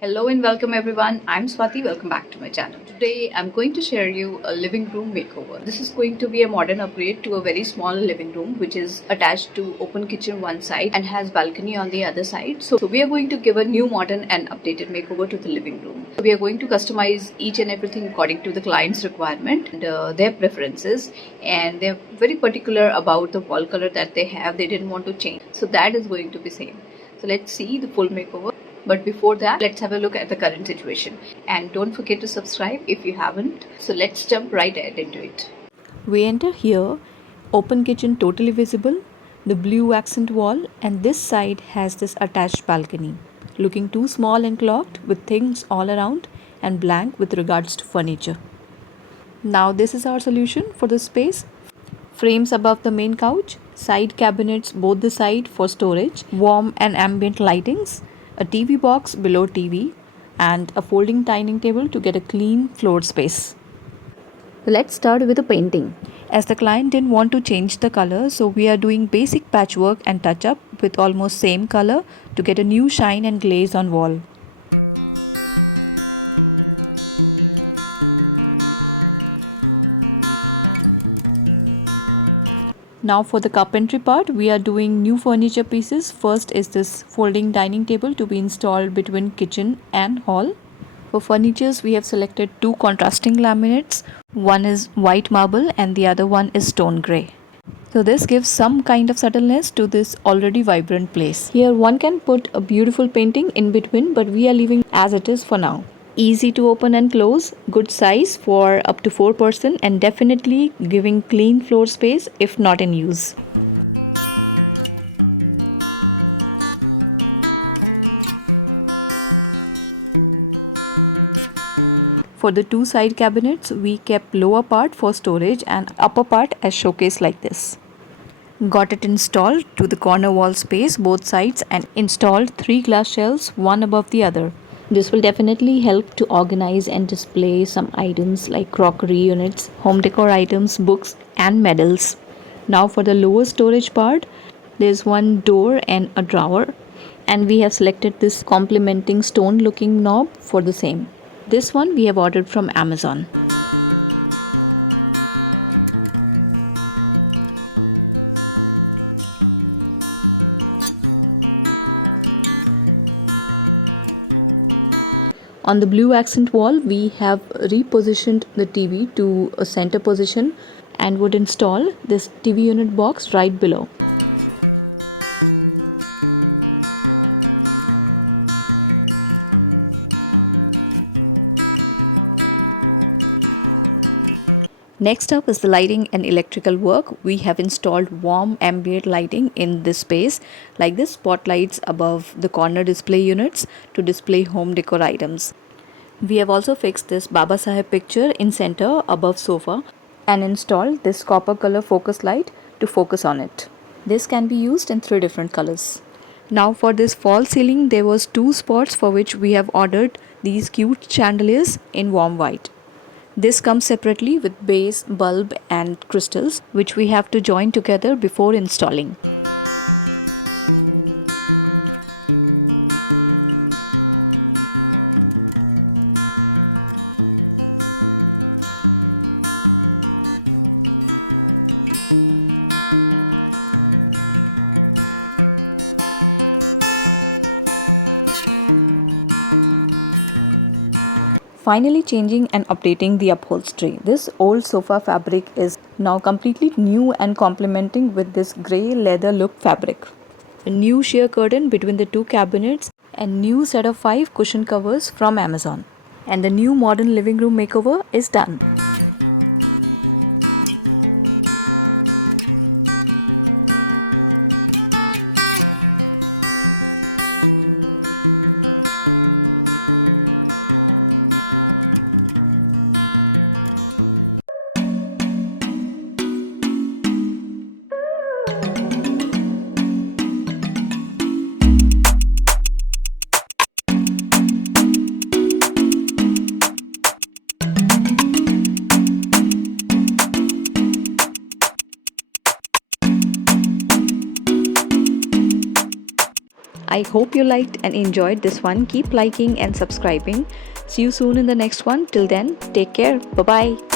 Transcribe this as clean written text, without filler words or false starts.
Hello and welcome everyone. I'm Swati. Welcome back to my channel. Today I'm going to share you a living room makeover. This is going to be a modern upgrade to a very small living room which is attached to open kitchen one side and has balcony on the other side. So we are going to give a new modern and updated makeover to the living room. So we are going to customize each and everything according to the client's requirement and their preferences, and they're very particular about the wall color that they have. They didn't want to change. So that is going to be same. So let's see the full makeover. But before that, let's have a look at the current situation. And don't forget to subscribe if you haven't. So let's jump right ahead into it. We enter here, open kitchen totally visible, the blue accent wall, and this side has this attached balcony. Looking too small and clogged with things all around and blank with regards to furniture. Now this is our solution for the space. Frames above the main couch, side cabinets both the side for storage, warm and ambient lightings, a TV box below TV, and a folding dining table to get a clean floor space. Let's start with the painting. As the client didn't want to change the color, so we are doing basic patchwork and touch up with almost same color to get a new shine and glaze on wall. Now for the carpentry part, we are doing new furniture pieces. First is this folding dining table to be installed between kitchen and hall. For furnitures, we have selected two contrasting laminates. One is white marble and the other one is stone grey. So this gives some kind of subtleness to this already vibrant place. Here one can put a beautiful painting in between, but we are leaving as it is for now. Easy to open and close, good size for up to 4 person, and definitely giving clean floor space if not in use. For the two side cabinets, we kept lower part for storage and upper part as showcase like this. Got it installed to the corner wall space both sides and installed 3 glass shelves one above the other. This will definitely help to organize and display some items like crockery units, home decor items, books and medals. Now for the lower storage part, there's one door and a drawer, and we have selected this complementing stone looking knob for the same. This one we have ordered from Amazon. On the blue accent wall, we have repositioned the TV to a center position and would install this TV unit box right below. Next up is the lighting and electrical work. We have installed warm ambient lighting in this space, like this spotlights above the corner display units to display home decor items. We have also fixed this Baba Saheb picture in center above sofa and installed this copper color focus light to focus on it. This can be used in 3 different colors. Now for this false ceiling, there was 2 spots for which we have ordered these cute chandeliers in warm white. This comes separately with base, bulb and crystals, which we have to join together before installing. Finally changing and updating the upholstery. This old sofa fabric is now completely new and complementing with this grey leather look fabric. A new sheer curtain between the 2 cabinets and new set of 5 cushion covers from Amazon. And the new modern living room makeover is done. I hope you liked and enjoyed this one. Keep liking and subscribing. See you soon in the next one. Till then, take care. Bye bye.